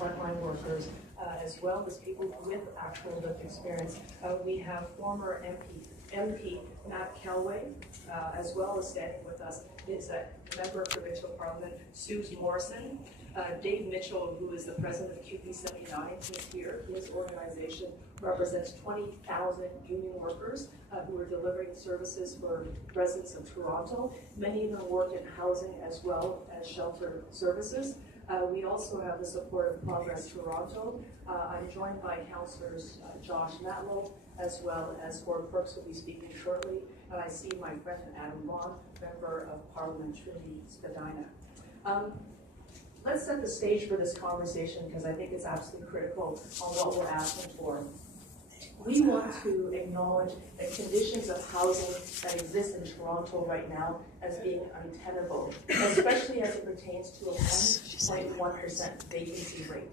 frontline workers, as well as people with actual lived experience. We have former MP Matt Kelway, as well as standing with us is a member of provincial parliament, Suze Morrison, Dave Mitchell, who is the president of QP79, is here. His organization represents 20,000 union workers who are delivering services for residents of Toronto. Many of them work in housing as well as shelter services. We also have the support of Progress Toronto. I'm joined by councillors Josh Matlow, as well as Gord Brooks will be speaking shortly. And I see my friend Adam Long, member of Parliament Trinity Spadina. Let's set the stage for this conversation because I think it's absolutely critical on what we're asking for. We want to acknowledge the conditions of housing that exist in Toronto right now as being untenable, especially as it pertains to a 1.1% vacancy rate.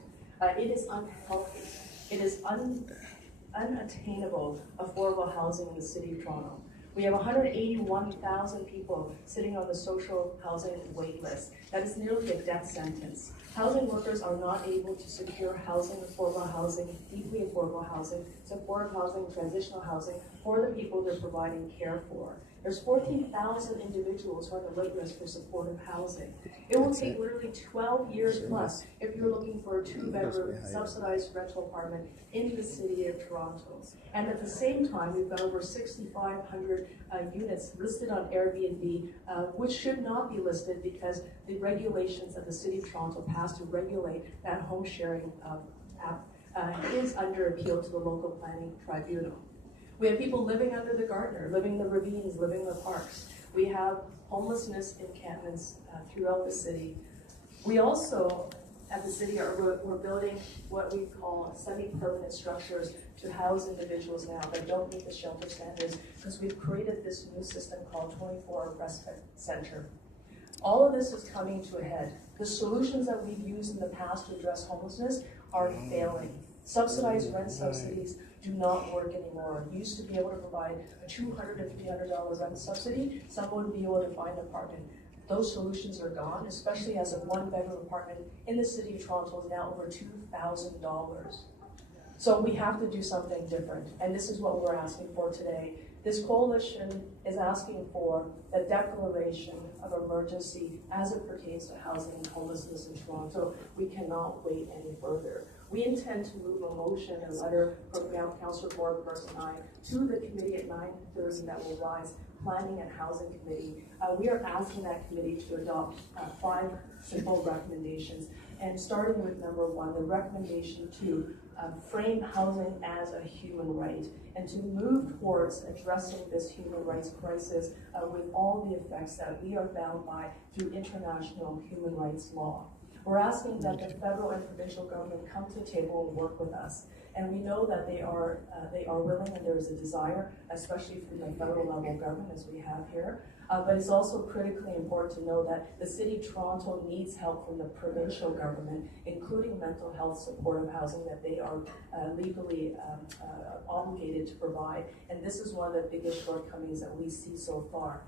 It is unhealthy. It is unattainable affordable housing in the city of Toronto. We have 181,000 people sitting on the social housing wait list. That is nearly a death sentence. Housing workers are not able to secure housing, affordable housing, deeply affordable housing, supportive housing, transitional housing for the people they're providing care for. There's 14,000 individuals who are on the wait list for supportive housing. It will take literally 12 years plus if you're looking for a 2-bedroom subsidized rental apartment in the city of Toronto. And at the same time, we've got over 6,500 units listed on Airbnb, which should not be listed because the regulations that the city of Toronto passed to regulate that home sharing app is under appeal to the local planning tribunal. We have people living under the Gardner, living in the ravines, living in the parks. We have homelessness encampments throughout the city. We also, at the city, we're building what we call semi-permanent structures to house individuals now that don't meet the shelter standards because we've created this new system called 24-hour respite center. All of this is coming to a head. The solutions that we've used in the past to address homelessness are failing. Subsidized rent subsidies do not work anymore. You used to be able to provide a $200 to $300 rent subsidy. Someone would be able to find an apartment. Those solutions are gone, especially as a 1-bedroom apartment in the city of Toronto is now over $2,000. So we have to do something different, and this is what we're asking for today. This coalition is asking for a declaration of emergency as it pertains to housing and homelessness in Toronto. We cannot wait any further. We intend to move a motion, a letter from Councillor Gord Brooks and I to the committee at 9:30 that will rise, Planning and Housing Committee. We are asking that committee to adopt 5 simple recommendations. And starting with number 1, the recommendation to frame housing as a human right and to move towards addressing this human rights crisis with all the effects that we are bound by through international human rights law. We're asking that the federal and provincial government come to the table and work with us. And we know that they are willing and there is a desire, especially from the federal level government as we have here. But it's also critically important to know that the City of Toronto needs help from the provincial government, including mental health supportive housing that they are legally obligated to provide. And this is one of the biggest shortcomings that we see so far.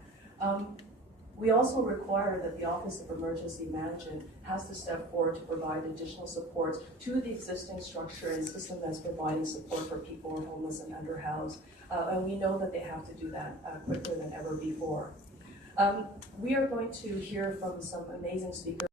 We also require that the Office of Emergency Management has to step forward to provide additional support to the existing structure and system that's providing support for people who are homeless and underhoused. And we know that they have to do that quicker than ever before. We are going to hear from some amazing speakers.